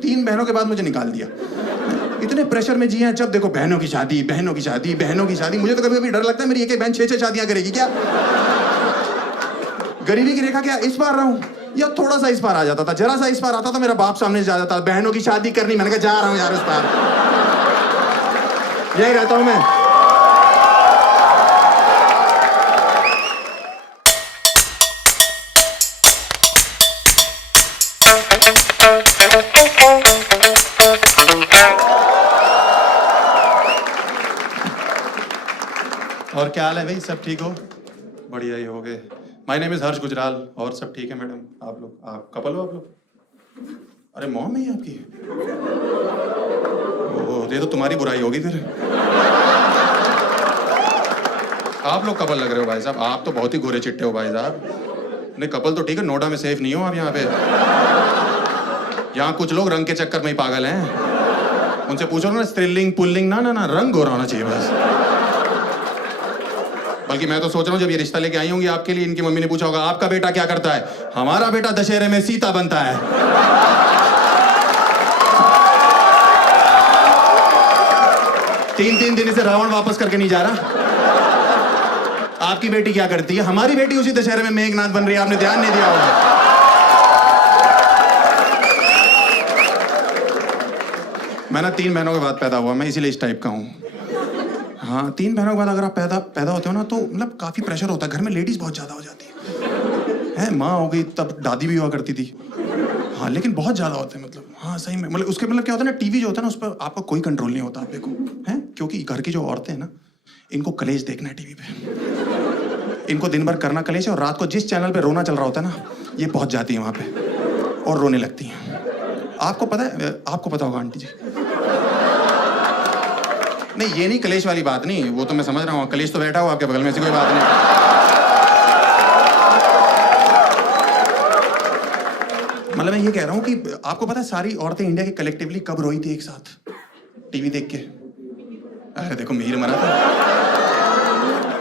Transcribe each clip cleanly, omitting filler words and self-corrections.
3 बहनों के बाद मुझे निकाल दिया। इतने प्रेशर में जिए, जब देखो बहनों की शादी, बहनों की शादी, बहनों की शादी। मुझे तो कभी कभी डर लगता है मेरी एक एक बहन 6-6 शादियां करेगी क्या। गरीबी की रेखा क्या इस बार रहा हूं, या थोड़ा सा इस बार आ जाता था, जरा सा इस बार आता था, मेरा बाप सामने से आ जाता, बहनों की शादी करनी। मैंने कहा जा रहा हूं यार उस बार, यही रहता हूं मैं। और क्या हाल है भाई, सब ठीक हो? बढ़िया ही हो गए। माय नेम इज हर्ष गुजराल। और सब ठीक है मैडम? आप लोग, आप कपल हो आप लोग? अरे मॉम है ये आपकी? ओह, ये तो तुम्हारी बुराई होगी फिर। आप लोग कपल लग रहे हो भाई साहब, आप तो बहुत ही गोरे चिट्टे हो भाई साहब। नहीं कपल तो ठीक है, नोएडा में सेफ नहीं हो आप यहाँ पे। यहाँ कुछ लोग रंग के चक्कर में ही पागल हैं। उनसे पूछो ना स्त्रीलिंग पुल्लिंग, ना ना ना, रंग गोरा होना चाहिए बस। बल्कि मैं तो सोच रहा हूँ जब ये रिश्ता लेके आई होंगी आपके लिए, इनकी मम्मी ने पूछा होगा आपका बेटा क्या करता है? हमारा बेटा दशहरे में सीता बनता है। 3-3 दिन से रावण वापस करके नहीं जा रहा। आपकी बेटी क्या करती है? हमारी बेटी उसी दशहरे में मेघनाथ बन रही है, आपने ध्यान नहीं दिया होगा। मैं ना 3 बहनों के बाद पैदा हुआ, मैं इसीलिए इस टाइप का हूँ। हाँ, 3 बहनों के बाद अगर आप पैदा होते हो ना, तो मतलब काफी प्रेशर होता है घर में, लेडीज बहुत ज्यादा हो जाती है। माँ हो गई तब दादी भी हुआ करती थी। हाँ लेकिन बहुत ज्यादा होते हैं, मतलब हाँ सही में, मतलब उसके मतलब क्या होता है ना, टीवी जो होता है ना उस पर आपका कोई कंट्रोल नहीं होता। आप देखो हैं, क्योंकि घर की जो औरतें हैं ना, इनको कलेश देखना है टीवी पे। इनको दिन भर करना कलेश है, और रात को जिस चैनल पे रोना चल रहा होता है ना, ये पहुंच जाती है वहां पे और रोने लगती हैं। आपको पता है, आपको पता होगा आंटी जी। नहीं ये नहीं, कलेश वाली बात नहीं, वो तो मैं समझ रहा हूँ, कलेश तो बैठा हो आपके बगल में, ऐसी कोई बात नहीं। मतलब मैं ये कह रहा हूँ कि आपको पता है सारी औरतें इंडिया की कलेक्टिवली कब रोई थी एक साथ टीवी देख के? अरे देखो मिहिर मरा था,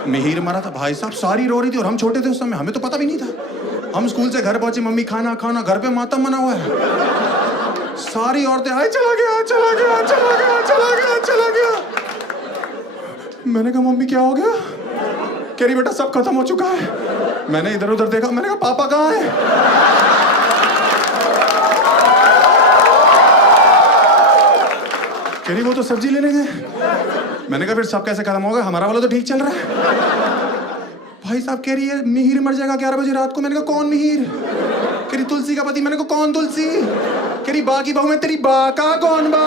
मिहिर मरा था भाई साहब, सारी रो रही थी और हम छोटे थे उस समय, हमें तो पता भी नहीं था। हम स्कूल से घर पहुंचे, मम्मी खाना खाना, घर पे मातम मना हुआ है। सारी औरतें आए, चला गया चला गया चला गया चला गया चला गया। मैंने कहा मम्मी क्या हो गया? कह रही बेटा सब खत्म हो चुका है। मैंने इधर उधर देखा, मैंने कहा पापा कहाँ है? कह रही वो तो सब्जी लेने गए। मैंने कहा फिर सब कैसे खत्म होगा, हमारा वाला तो ठीक चल रहा है। भाई साहब कह रही है मिहिर मर जाएगा 11 बजे रात को। मैंने कहा कौन मिहिर? कह रही तुलसी का पति। मैंने कहा कौन तुलसी? कह रही बा की बहू में तेरी बा का कौन बा?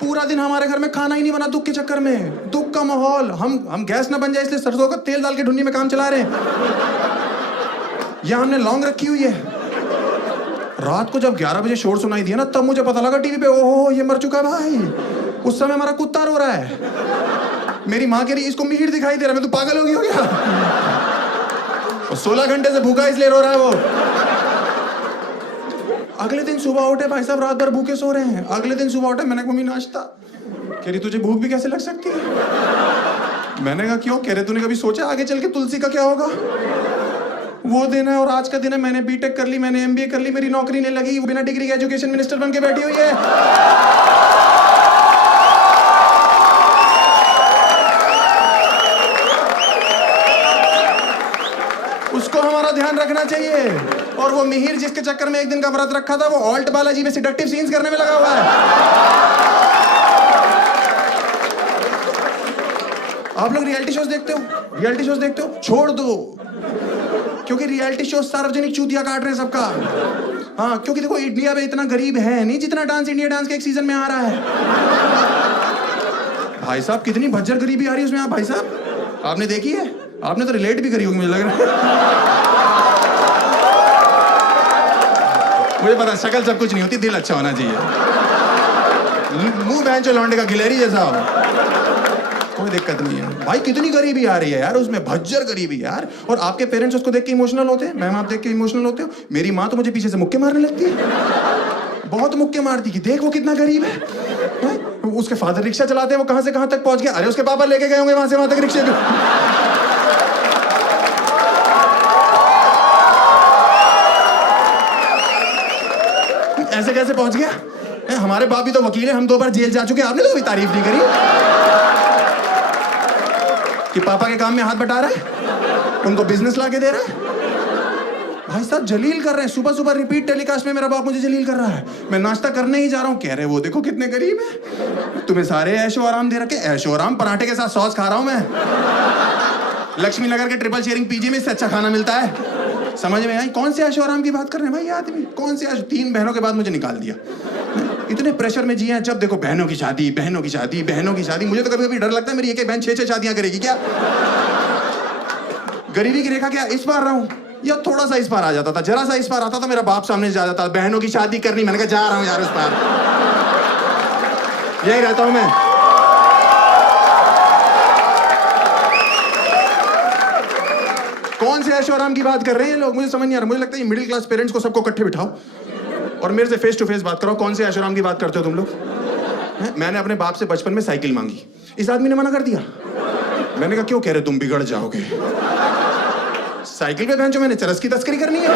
पूरा दिन हमारे घर में खाना ही नहीं बना दुख के चक्कर में, दुख का माहौल। हम गैस ना बन जाए इसलिए सरसों का तेल डाल के ढूंढी में काम चला रहे हैं। यहाँ हमने लौंग रखी हुई है। रात को जब 11 बजे शोर सुनाई दिया ना, तब मुझे पता लगा टीवी पे, ओहो ये मर चुका है भाई। उस समय हमारा कुत्ता रो रहा है। मेरी माँ कह रही इसको मिहिर दिखाई दे रहा है। मैं तो पागल हो गई हो क्या? 16 घंटे से भूखा इसलिए रो रहा है वो। अगले दिन सुबह उठे भाई साहब, रात भर भूखे सो रहे हैं। अगले दिन सुबह उठे, मैंने कहा मम्मी नाश्ता। कह रही तुझे भूख भी कैसे लग सकती है? मैंने कहा क्यों? कह रहे तूने कभी सोचा आगे चल के तुलसी का क्या होगा? वो दिन है और आज का दिन है। मैंने बीटेक कर ली, मैंने एमबीए कर ली, मेरी नौकरी नहीं लगी, बिना डिग्री के एजुकेशन मिनिस्टर बन के बैठी हुई है। उसको हमारा ध्यान रखना चाहिए। और वो मिहिर जिसके चक्कर में एक दिन का व्रत रखा था, वो ऑल्ट बालाजी में सिडक्टिव सीन्स करने में लगा हुआ है। आप लोग रियलिटी शोज देखते हो? रियलिटी शोज देखते हो? छोड़ दो, क्योंकि रियलिटी शो सार्वजनिक चूतिया काट रहे हैं सबका। हाँ क्योंकि देखो इंडिया में इतना गरीब है नहीं जितना डांस इंडिया डांस के एक सीजन में आ रहा है। भाई साहब कितनी भज्जर गरीबी आ रही है उसमें। आप भाई साहब आपने देखी है? आपने तो रिलेट भी करी होगी मुझे लग रहा है। मुझे पता शक्ल सब कुछ नहीं होती, दिल अच्छा होना चाहिए। मुंह बहन चो लौंडे का गिलहरी जैसा हो, कोई दिक्कत नहीं है भाई। कितनी गरीबी आ रही है यार उसमें, भज्जर गरीबी यार। और आपके पेरेंट्स उसको देख के इमोशनल होते हैं। मैम आप देख के इमोशनल होते हो? मेरी माँ तो मुझे पीछे से मुक्के मारने लगती है, बहुत मुक्के मारती कि देख वो कितना गरीब है। उसके फादर रिक्शा चलाते हैं, वो कहां से कहां तक पहुंच गया। अरे उसके पापा लेके गए होंगे वहां से वहां तक रिक्शे पे। ऐसे कैसे पहुंच गया? हमारे बाप भी तो वकील है, हम 2 बार जेल जा चुके, आपने तो कोई तारीफ नहीं करी कि पापा के काम में हाथ बटा रहा है, उनको बिजनेस लाके दे रहा है। भाई साहब जलील कर रहे हैं, सुबह सुबह रिपीट टेलीकास्ट में मेरा बाप मुझे जलील कर रहा है। मैं नाश्ता करने ही जा रहा हूँ, कह रहे वो देखो कितने गरीब है, तुम्हें सारे ऐशो आराम दे रखे। ऐशो आराम पराठे के साथ सॉस खा रहा हूं मैं। लक्ष्मी नगर के ट्रिपल शेयरिंग पीजी में इससे अच्छा खाना मिलता है। समझ में आई? कौन से ऐशो आराम की बात कर रहे हैं भाई ये आदमी? कौन से 3 बहनों के बाद मुझे निकाल दिया। इतने प्रेशर में जिए हैं, जब देखो बहनों की शादी, बहनों की शादी, बहनों की शादी। मुझे तो कभी कभी डर लगता है मेरी एक बहन 6-6 शादियां करेगी क्या? गरीबी की रेखा क्या इस बार रहा हूं, या थोड़ा सा इस पार आ जाता था, जरा सा इस पार आता था, मेरा बाप सामने जा जाता था, बहनों की शादी करनी। मैंने कहा जा रहा हूं यार उस पार, यही रहता हूं मैं। कौन से ऐशो आराम की बात कर रहे हैं लोग? मुझे समझ नहीं आ रहा। मुझे लगता है मिडिल क्लास पेरेंट्स को सबको इकट्ठे बिठाओ और मेरे से फेस टू फेस बात कराओ। कौन से ऐशो आराम की बात करते हो तुम लोग? मैंने अपने बाप से बचपन में साइकिल मांगी, इस आदमी ने मना कर दिया। मैंने कहा क्यों? कह रहे तुम बिगड़ जाओगे। साइकिल पे बहन जो मैंने चरस की तस्करी करनी है।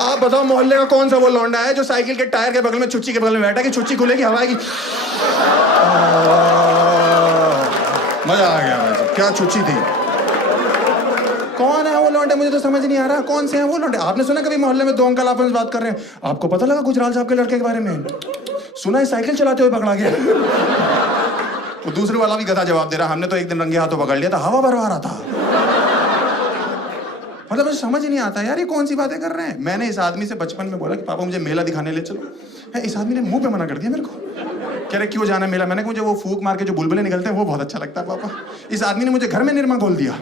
आप बताओ मोहल्ले का कौन सा वो लौंडा है जो साइकिल के टायर के बगल में, छुच्ची के बगल में बैठा कि छुच्ची खुलेगी, हवा आएगी, मजा आ गया। क्या छुच्ची थी? कौन है वो लौंडे? मुझे तो समझ नहीं आ रहा कौन से हैं वो लौंडे। आपने सुना कभी मोहल्ले में 2 अंकल आपस में बात कर रहे हैं? आपको पता लगा गुजराल साहब के लड़के के बारे में? सुना है साइकिल चलाते हुए पकड़ा गया। वो दूसरे वाला भी गधा जवाब दे रहा, हमने तो एक दिन रंगे हाथों पकड़ लिया था, हवा भरवा रहा था। मतलब मुझे समझ नहीं आता यार ये कौन सी बातें कर रहे हैं। मैंने इस आदमी से बचपन में बोला कि पापा मुझे मेला दिखाने ले चलो। इस आदमी ने मुंह पे मना कर दिया मेरे को। कह रहे क्यों जाना मेला? मैंने कहा मुझे वो फूक मार के जो बुलबुले निकलते हैं वो बहुत अच्छा लगता है पापा। इस आदमी ने मुझे घर में निरमा खोल दिया।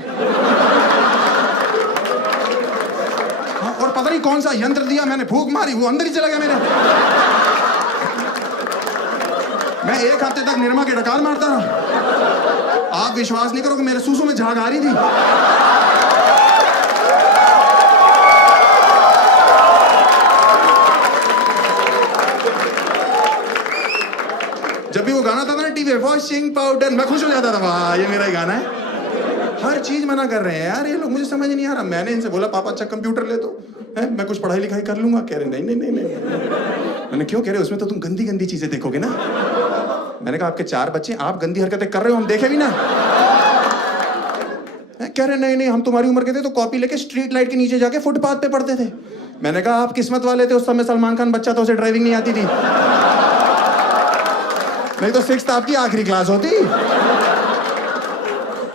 और पता नहीं कौन सा यंत्र दिया, मैंने फूक मारी, वो अंदर ही चला गया मेरे। मैं 1 हफ्ते तक निरमा के डकार मारता रहा। आप विश्वास नहीं करोगे मेरे सूसू में झाग आ रही थी। जब भी वो गाना था ना टीवी वॉशिंग पाउडर, मैं खुश हो जाता था, वाह ये मेरा ही गाना है। हर चीज मना कर रहे हैं यार ये लोग, मुझे समझ नहीं आ रहा। मैंने इनसे बोला पापा अच्छा कंप्यूटर ले दो, मैं कुछ पढ़ाई लिखाई कर लूंगा। कह रहे नहीं नहीं नहीं नहीं। मैंने क्यों? कह रहे उसमें तो तुम गंदी गंदी चीजें देखोगे ना। मैंने कहा आपके 4 बच्चे, आप गंदी हरकतें कर रहे हो, हम देखे भी ना। कह रहे नहीं नहीं हम तुम्हारी उम्र के थे तो कॉपी लेके स्ट्रीट लाइट के नीचे जाके फुटपाथ पे पढ़ते थे। मैंने कहा आप किस्मत वाले थे, उस समय सलमान खान बच्चा था, उसे ड्राइविंग नहीं आती थी, नहीं तो 6th आपकी आखिरी क्लास होती।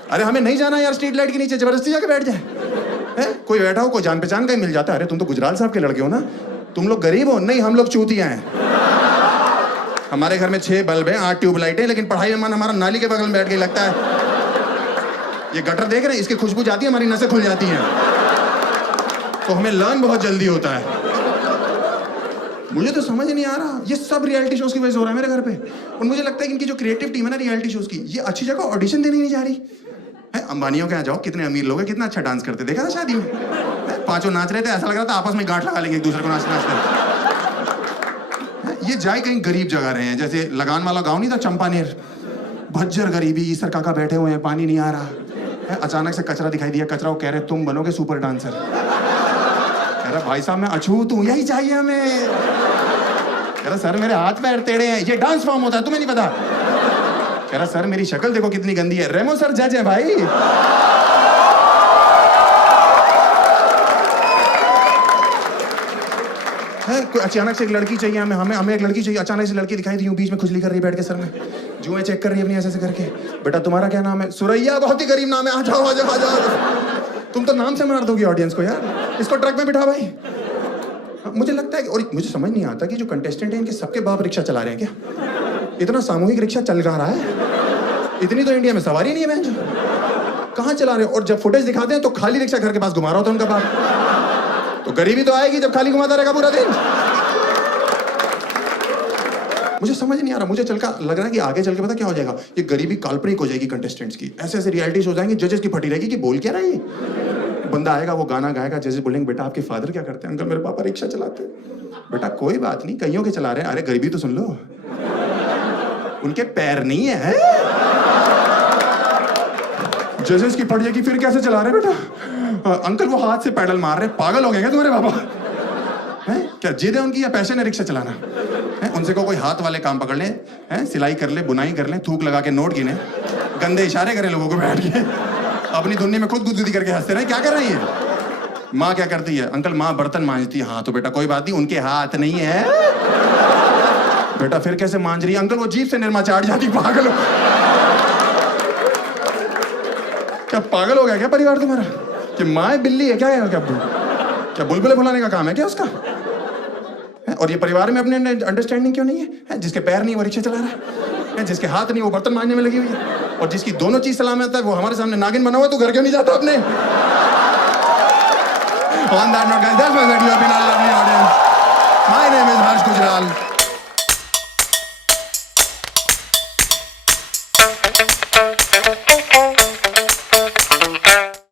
अरे हमें नहीं जाना यार स्ट्रीट लाइट के नीचे, जबरदस्ती जाके बैठ जाए। कोई बैठा हो, कोई जान पहचान का ही मिल जाता है। अरे तुम तो गुजराल साहब के लड़के हो ना, तुम लोग गरीब हो? नहीं हम लोग चूतिया हैं। हमारे घर में 6 बल्ब हैं, 8 ट्यूबलाइट है, लेकिन पढ़ाई में मन हमारा नाली के बगल में बैठ के लगता है। ये गटर देख रहे हैं, इसकी खुशबू जाती है, हमारी नसें खुल जाती हैं, तो हमें लर्न बहुत जल्दी होता है। मुझे तो समझ नहीं आ रहा, ये सब रियलिटी शोज की वजह से हो रहा है मेरे घर पे। और मुझे लगता है कि इनकी जो क्रिएटिव टीम है ना रियलिटी शोज की, ये अच्छी जगह ऑडिशन देने नहीं जा रही है। अंबानियों के यहाँ जाओ, कितने अमीर लोग हैं, कितना अच्छा डांस करते, देखा था शादी में? 5 नाच रहे थे, ऐसा लग रहा था आपस में गांठ लगा लेंगे एक दूसरे को नाचते नाचते। ये जाए कहीं गरीब जगह रहे हैं, जैसे लगान वाला गाँव नहीं था चंपानेर, भज्जर गरीबी, ईसर काका बैठे हुए हैं, पानी नहीं आ रहा। अचानक से कचरा दिखाई दिया, कचरा, वो कह रहे तुम बनोगे सुपर डांसर। कह रहा भाई साहब मैं अछूत हूँ, यही चाहिए हमें। कह रहा सर मेरे हाथ पैर टेढ़े हैं, ये डांस फॉर्म होता है, तुम्हें नहीं पता? कह रहा सर मेरी शक्ल देखो कितनी गंदी है। रेमो सर जज है भाई। कोई अचानक से एक लड़की चाहिए हमें एक लड़की चाहिए। अचानक से लड़की दिखाई दी, यूं बीच में खुजली कर रही है बैठ के सर में, जुएं चेक कर रही है अपनी ऐसे करके। बेटा तुम्हारा क्या नाम है? सुरैया, बहुत ही गरीब नाम है, आ जाओ आ जाओ आ जाओ। तुम तो नाम से मार दोगी ऑडियंस को यार, इसको ट्रक में बिठा भाई। मुझे लगता है और मुझे समझ नहीं आता कि जो कंटेस्टेंट है इनके सबके बाप रिक्शा चला रहे हैं क्या? इतना सामूहिक रिक्शा चल रहा है, इतनी तो इंडिया में सवारी नहीं है बहन जो, कहाँ चला रहे हो? और जब फुटेज दिखाते हैं तो खाली रिक्शा घर के पास घुमा रहा होता है उनका बाप। तो गरीबी तो आएगी जब खाली घुमाता रहेगा पूरा दिन। मुझे समझ नहीं आ रहा, मुझे लग रहा है कि आगे चल के पता क्या हो जाएगा, ये गरीबी काल्पनिक हो जाएगी कंटेस्टेंट्स की। ऐसे ऐसे रियलिटीज हो जाएंगे, जजेस की फटी रहेगी कि बोल क्या रहा है ये। बंदा आएगा, वो गाना गाएगा, जजेस बोलेंगे बेटा आपके फादर क्या करते हैं? अंकल मेरे पापा रिक्शा चलाते हैं। बेटा कोई बात नहीं, कईयों के चला रहे हैं। अरे गरीबी तो सुन लो, उनके पैर नहीं है। जजेस की फट जाएगी, फिर कैसे चला रहे हैं बेटा? अंकल वो हाथ से पैडल मार रहे, पागल हो गए क्या तुम्हारे पापा? हैं क्या जिद है उनकी या पैशन है रिक्शा चलाना? हैं उनसे को कोई हाथ वाले काम पकड़ ले, हैं सिलाई कर ले, बुनाई कर ले, थूक लगा के नोट गिने, गंदे इशारे करें लोगों को बैठ के, अपनी धुन्नी में खुद गुदगुदी करके हंसते रहे। क्या कर रही है? माँ क्या करती है? अंकल माँ बर्तन मांजती है। हाँ तो बेटा कोई बात नहीं, उनके हाथ नहीं है। बेटा फिर कैसे मांज रही है? अंकल वो जीभ से निरमा चाट जाती। पागल हो क्या? पागल हो गया क्या परिवार तुम्हारा? कि माँ बिल्ली है क्या? क्या बुलबुले फुलाने का काम है क्या उसका? और ये परिवार में अपने अंडरस्टैंडिंग क्यों नहीं है? जिसके पैर नहीं वो रिक्शा चला रहा है, जिसके हाथ नहीं वो बर्तन मांजने में लगी हुई है, और जिसकी दोनों चीज सलामत है वो हमारे सामने नागिन बना हुआ है। तो घर क्यों नहीं जाता अपने? On that note, guys, that's my video. I've been a lovely audience. My name is Harsh Gujral.